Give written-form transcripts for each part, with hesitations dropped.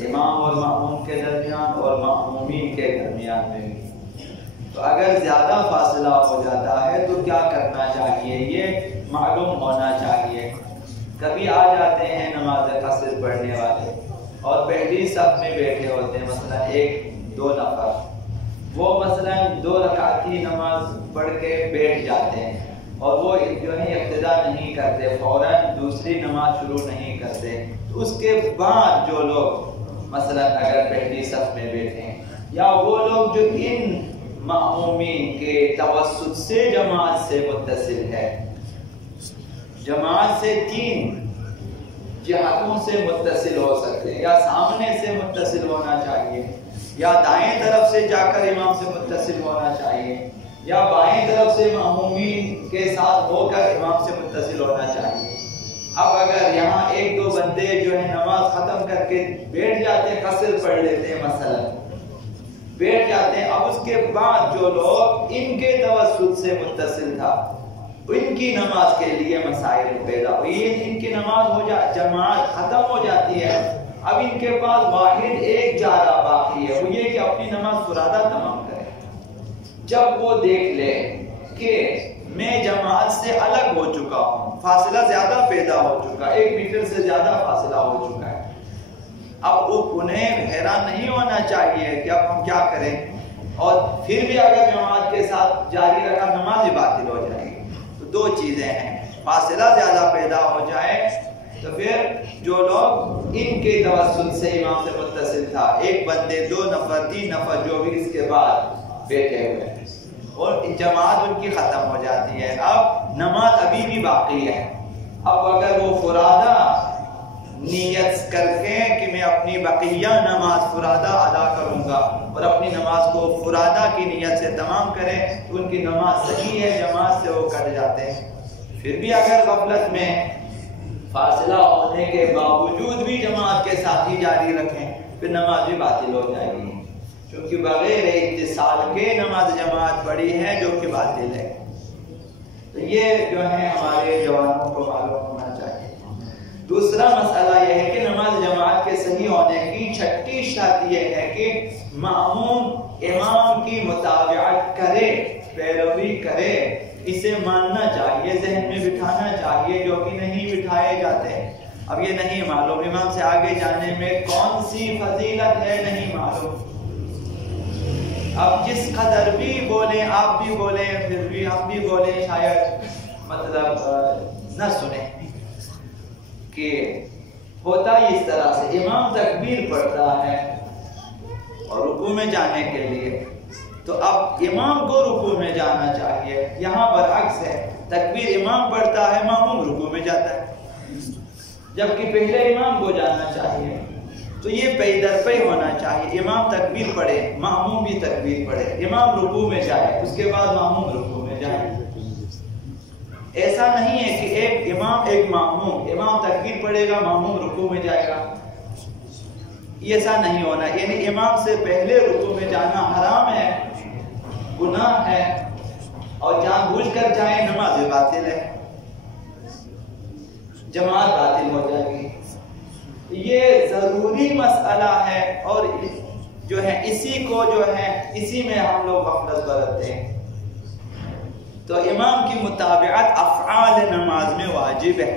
امام اور مأموم کے درمیان اور مأمومین کے درمیان میں بھی۔ تو اگر زیادہ فاصلہ ہو جاتا ہے تو کیا کرنا چاہیے، یہ معلوم ہونا چاہیے۔ کبھی آ جاتے ہیں نماز قصر پڑھنے والے اور پہلی صف میں بیٹھے ہوتے ہیں، مثلا 1-2 نفر، وہ مثلا 2 رکعت کی نماز پڑھ کے بیٹھ جاتے ہیں اور وہ جو ہے ابتدا نہیں کرتے، فوراً دوسری نماز شروع نہیں کرتے۔ تو اس کے بعد جو لوگ مثلا اگر پہلی صف میں بیٹھے ہیں، یا وہ لوگ جو ان مأمومین کے توسط سے جماعت سے متصل ہے، جماعت سے 3 جہتوں سے متصل ہو سکتے ہیں، یا سامنے سے متصل ہونا چاہیے، یا دائیں طرف سے جا کر امام سے متصل ہونا چاہیے، یا بائیں طرف سے مأمومین کے ساتھ ہو کر امام سے متصل ہونا چاہیے۔ اب اگر یہاں 1-2 بندے جو ہے نماز ختم کر کے بیٹھ جاتے ہیں، قصر پڑھ لیتے ہیں مثلا، بیٹھ جاتے ہیں، اب اس کے بعد جو لوگ ان کے توسط سے متصل تھا ان کی نماز کے لیے مسائل پیدا ہوئی، ان کی نماز جماعت ختم ہو جاتی ہے، اب ان کے پاس واحد ایک چارہ باقی ہے، وہ یہ کہ اپنی نماز فرادہ تمام کرے۔ جب وہ دیکھ لے کہ میں جماعت سے الگ ہو چکا ہوں، فاصلہ زیادہ پیدا ہو چکا، 1 میٹر سے زیادہ فاصلہ ہو چکا ہے، اب انہیں حیران نہیں ہونا چاہیے کہ اب ہم کیا کریں، اور پھر بھی اگر جماعت کے ساتھ جاری رکھا نماز ہی باطل ہو جائے گی۔ تو 2 چیزیں ہیں، فاصلہ زیادہ پیدا ہو جائے تو پھر جو لوگ ان کے توسط سے امام سے متصل تھا، 1 بندے 2 نفر 3 نفر جو بھی اس کے بعد بیٹھے ہوئے ہیں، اور جماعت ان کی ختم ہو جاتی ہے، اب نماز ابھی بھی باقی ہے۔ اب اگر وہ فرادہ نیت کر کے کہ میں اپنی بقیہ نماز فرادہ ادا کروں گا اور اپنی نماز کو فرادہ کی نیت سے تمام کریں تو ان کی نماز صحیح ہے، جماعت سے وہ کٹ جاتے ہیں۔ پھر بھی اگر غفلت میں فاصلہ ہونے کے باوجود بھی جماعت کے ساتھ ہی جاری رکھیں پھر نماز بھی باطل ہو جائے گی، کیونکہ بغیر اتصال کے نماز جماعت پڑھی ہے جو کہ باطل ہے۔ تو یہ جو ہے ہمارے جوانوں کو معلوم ہونا چاہیے۔ دوسرا مسئلہ یہ ہے کہ نماز جماعت کے صحیح ہونے کی 6ٹھی شرط یہ ہے کہ مأموم امام کی متابعت کرے، پیروی کرے، اسے ماننا چاہیے، ذہن میں بٹھانا چاہیے، جو کہ نہیں بٹھائے جاتے۔ اب یہ نہیں معلوم امام سے آگے جانے میں کون سی فضیلت ہے، نہیں معلوم۔ اب جس قدر بھی بولیں، آپ بھی بولیں، پھر بھی ہم بھی بولیں، شاید مطلب نہ سنیں، کہ ہوتا ہی اس طرح سے امام تکبیر پڑھتا ہے اور رکوع میں جانے کے لیے، تو اب امام کو رکوع میں جانا چاہیے، یہاں برعکس ہے، تکبیر امام پڑھتا ہے، مأموم رکوع میں جاتا ہے، جبکہ پہلے امام کو جانا چاہیے۔ تو یہ پی در پی ہونا چاہیے، امام تکبیر پڑھے، مأموم بھی تکبیر پڑھے، امام رکوع میں جائے، اس کے بعد مأموم رکوع میں جائے۔ ایسا نہیں ہے کہ ایک امام ایک مأموم، امام تکبیر پڑھے گا، مأموم رکوع میں جائے گا، ایسا نہیں ہونا، یعنی امام سے پہلے رکوع میں جانا حرام ہے، گناہ ہے، اور جان بوجھ کر جائیں نماز باطل ہے، جماعت باطل ہو جائے گی۔ یہ ضروری مسئلہ ہے، اور جو ہے اسی کو جو ہے اسی میں ہم لوگ غفلت برتتے ہیں۔ تو امام کی متابعت افعال نماز میں واجب ہے،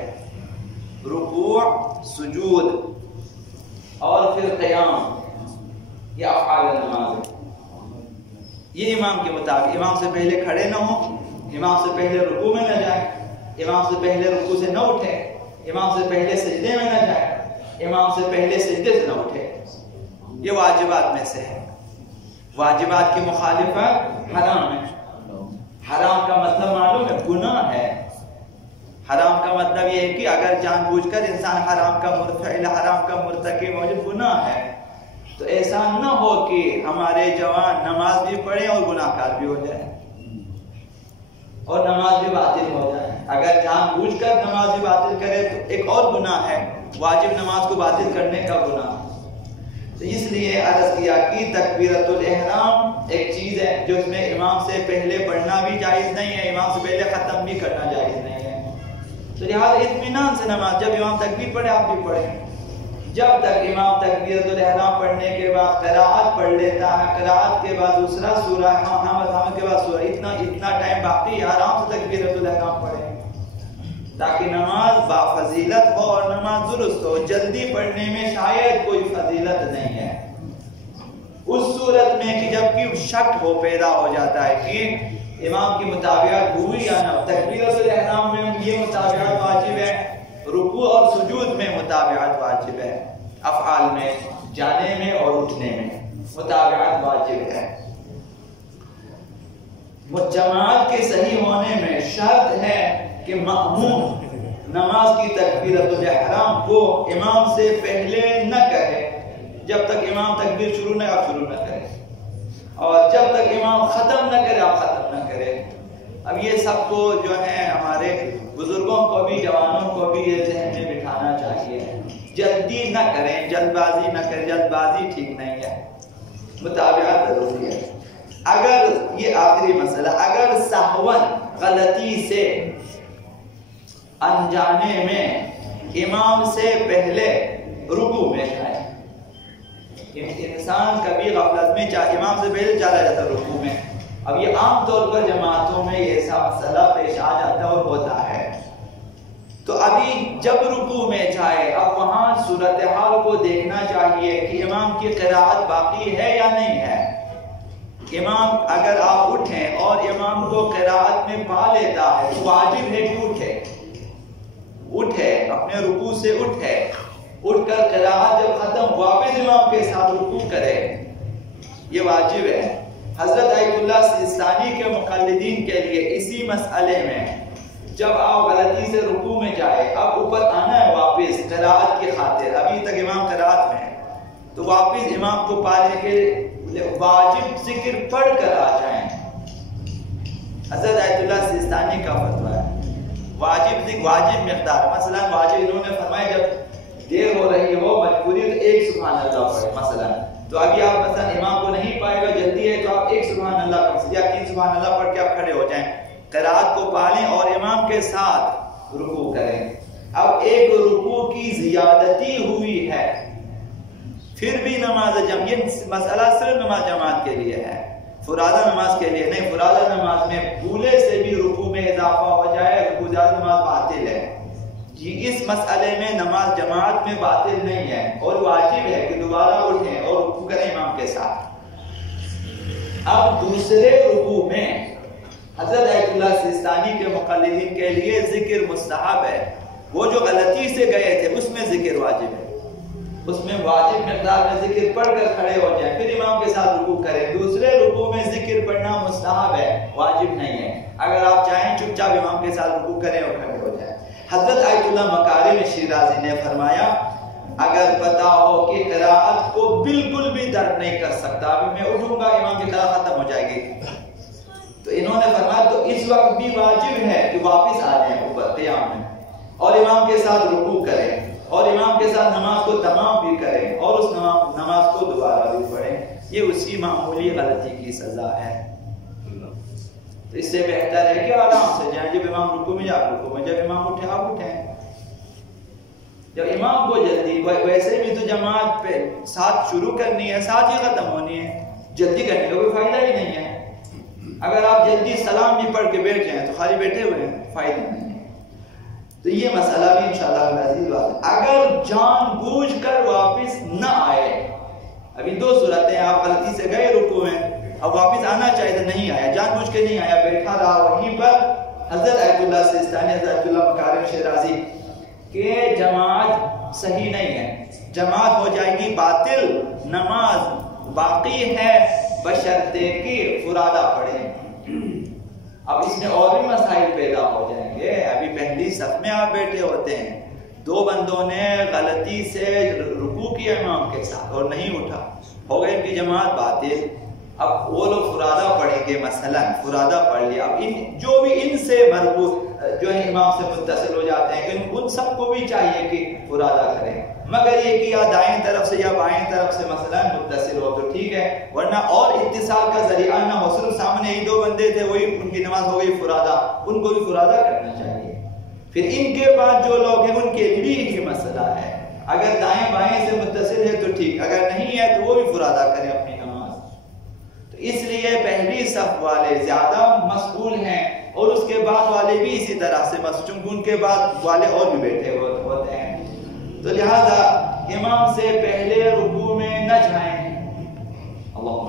رکوع، سجود اور پھر قیام، یہ افعال نماز ہے۔ یہ امام کے مطابق، امام سے پہلے کھڑے نہ ہوں، امام سے پہلے رکوع میں نہ جائیں، امام سے پہلے رکوع سے نہ اٹھے، امام سے پہلے سجدے میں نہ جائے، امام سے پہلے سجدے سے نہ اٹھے، یہ واجبات میں سے ہے۔ واجبات کی مخالفت حرام ہے۔ حرام کا مطلب معلوم ہے، گناہ ہے۔ حرام کا مطلب یہ ہے کہ اگر جان بوجھ کر انسان حرام کا فعل حرام کا مرتکب ہو جو گناہ ہے، تو ایسا نہ ہو کہ ہمارے جوان نماز بھی پڑھیں اور گناہ کار بھی ہو جائے اور نماز بھی باطل ہو جائے۔ اگر جان بوجھ کر نماز بھی باطل کرے تو ایک اور گناہ ہے، واجب نماز کو باطل کرنے کا گناہ۔ تو اس لیے عرض کیا کہ تکبیرۃ الاحرام ایک چیز ہے جو اس میں امام سے پہلے پڑھنا بھی جائز نہیں ہے، امام سے پہلے ختم بھی کرنا جائز نہیں ہے۔ تو لہٰذا اطمینان سے نماز، جب امام تکبیر پڑھے آپ بھی پڑھیں، جب تک امام تکبیرۃ الاحرام پڑھنے کے بعد قراءت پڑھ لیتا ہے، قراءت کے بعد دوسرا سورہ حمد کے بعد سورہ، اتنا ٹائم باقی آرام سے تکبیرۃ الاحرام پڑھیں تاکہ نماز بافضیلت ہو اور نماز درست ہو۔ جلدی پڑھنے میں شاید کوئی فضیلت نہیں ہے اس صورت میں کہ جب کہ شک ہو پیدا ہو جاتا ہے کہ امام کی مطابقت ہوئی یا نہ۔ تکبیرۃ الاحرام میں یہ مطابقت واجب ہے، رکوع اور سجود میں مطابقت واجب ہے، افعال میں جانے میں اور اٹھنے میں مطابقت واجب ہے۔ جماعت کے صحیح ہونے میں شرط ہے کہ مأموم نماز کی تکبیرۃ الاحرام کو امام سے پہلے نہ کہے، جب تک امام تکبیر شروع نہ کرے، اور جب تک امام ختم نہ کرے آپ ختم نہ کرے۔ اب یہ سب کو جو ہے ہمارے بزرگوں کو بھی جوانوں کو بھی یہ ذہن میں بٹھانا چاہیے، جلدی نہ کریں، جلد بازی نہ کریں، جلد بازی ٹھیک نہیں ہے، مطابقت ضروری ہے۔ اگر یہ آخری مسئلہ، اگر سہون غلطی سے انجانے میں امام سے پہلے رکوع میں جائے، انسان کبھی غفلت میں امام سے پہلے چلا جاتا ہے رکوع میں، اب یہ عام طور پر جماعتوں میں یہ ایسا مسئلہ پیش آ جاتا ہے اور ہوتا ہے، تو ابھی جب رکوع میں جائے اب وہاں صورتحال کو دیکھنا چاہیے کہ امام کی قراءت باقی ہے یا نہیں ہے۔ امام اگر آپ اٹھیں اور امام کو قراءت میں پا لیتا ہے تو واجب ہے کہ اٹھے اپنے رکوع سے اٹھ کر قراءت جب ختم واپس امام کے ساتھ رکوع کرے، یہ واجب ہے۔ حضرت آیت اللہ سیستانی کے مقلدین کے لیے اسی مسئلے میں جب آپ غلطی سے رکوع میں جائے، اب اوپر آنا ہے واپس قراءت کی خاطر، ابھی تک امام قراءت میں ہے، تو واپس امام کو پانے کے واجب ذکر پڑھ کر آ جائیں۔ حضرت آیت اللہ سیستانی کا فتویٰ ہے واجب مقدار، مثلا واجب انہوں نے فرمایا جب دیر ہو رہی ہو مجبوری تو ایک سبحان اللہ پڑھے مثلا، تو ابھی آپ مثلا امام کو نہیں پائے گا جلدی ہے تو آپ ایک سبحان اللہ پڑھ یا 3 سبحان اللہ پڑھ کے آپ کھڑے ہو جائیں، قراءت کو پالیں اور امام کے ساتھ رکوع کریں۔ اب ایک رکوع کی زیادتی ہوئی ہے پھر بھی نماز جماعت، یہ مسئلہ صرف نماز جماعت کے لیے ہے، فرادہ نماز کے لیے نہیں۔ فرادہ نماز میں بھولے سے بھی رکوع میں اضافہ ہو جائے رکوع زیادہ نماز باطل ہے، اس مسئلے میں نماز جماعت میں باطل نہیں ہے اور واجب ہے کہ دوبارہ اٹھیں اور رکوع کریں امام کے ساتھ۔ اب دوسرے رکوع میں حضرت آیت اللہ سیستانی کے مقلدین کے لیے ذکر مستحب ہے، وہ جو غلطی سے گئے تھے اس میں ذکر واجب ہے، اس میں واجب مقدار میں ذکر پڑھ کر کھڑے ہو جائیں پھر امام کے ساتھ رکوع کریں۔ دوسرے رکوع میں ذکر پڑھنا مستحب ہے، واجب نہیں ہے، اگر آپ چاہیں چپ چاپ امام کے ساتھ رکوع کریں اور کھڑے ہو جائیں۔ حضرت آیت اللہ مکارم شیرازی نے فرمایا اگر پتا ہو کہ قراءت کو بالکل بھی درک نہیں کر سکتا، ابھی میں اٹھوں گا امام کی قراءت ختم ہو جائے گی، تو انہوں نے فرمایا تو اس وقت بھی واجب ہے کہ واپس آ جائیں اوپر قیام میں اور امام کے ساتھ رکوع کریں اور امام کے ساتھ نماز کو تمام بھی کریں اور اس نماز کو دوبارہ بھی پڑھیں، یہ اسی معمولی غلطی کی سزا ہے۔ تو اس سے بہتر ہے کہ آرام سے جائیں، جب امام رکوع میں جا رکوع میں، جب امام اٹھے آپ اٹھیں، جب امام کو جلدی، ویسے بھی تو جماعت پہ ساتھ شروع کرنی ہے ساتھ ہی ختم ہونی ہے، جلدی کرنے کا کوئی فائدہ ہی نہیں ہے۔ اگر آپ جلدی سلام بھی پڑھ کے بیٹھ جائیں تو خالی بیٹھے ہوئے ہیں، فائدہ نہیں ہے۔ تو یہ مسئلہ بھی انشاءاللہ العزیز بات ہے۔ اگر جان بوجھ کر واپس نہ آئے، ابھی 2 صورتیں، آپ غلطی سے گئے رکوع میں، اب واپس آنا چاہیے تو نہیں آیا، جان بوجھ کے نہیں آیا، بیٹھا رہا وہیں پر، حضرت آیت اللہ سیستانی، حضرت اللہ مکارم شیرازی کہ جماعت صحیح نہیں ہے، جماعت ہو جائے گی باطل، نماز باقی ہے بشرطے کہ فرادہ پڑھیں۔ اب اس میں اور بھی مسائل پیدا ہو جائیں گے، ابھی پہلی صف میں آپ بیٹھے ہوتے ہیں، 2 بندوں نے غلطی سے رکوع کیا امام کے ساتھ اور نہیں اٹھا، ہو گئے ان کی جماعت باطل، اب وہ لوگ فرادہ پڑھیں گے، مثلا فرادہ پڑھ لیا، اب جو بھی ان سے مربوط جو ہے امام سے متصل ہو جاتے ہیں ان سب کو بھی چاہیے کہ فرادہ کریں، مگر یہ کہ یا دائیں طرف سے یا بائیں طرف سے مثلا متصل ہو تو ٹھیک ہے، ورنہ اور اتصال کا ذریعہ نہ ہو، صرف سامنے ہی 2 بندے تھے وہی ان کی نماز ہو گئی فرادہ، ان کو بھی فرادہ کرنا چاہیے۔ پھر ان کے بعد جو لوگ ہیں ان کے لیے یہ مسئلہ ہے، اگر دائیں بائیں سے متصل ہے تو ٹھیک، اگر نہیں ہے تو وہ بھی پورا ادا کریں اپنی نماز۔ تو اس لیے پہلی صف والے زیادہ مسئول ہیں اور اس کے بعد والے بھی اسی طرح سے، چونکہ ان کے بعد والے اور بھی بیٹھے ہوتے ہیں، تو لہذا امام سے پہلے رکوع میں نہ جائیں۔ اللہم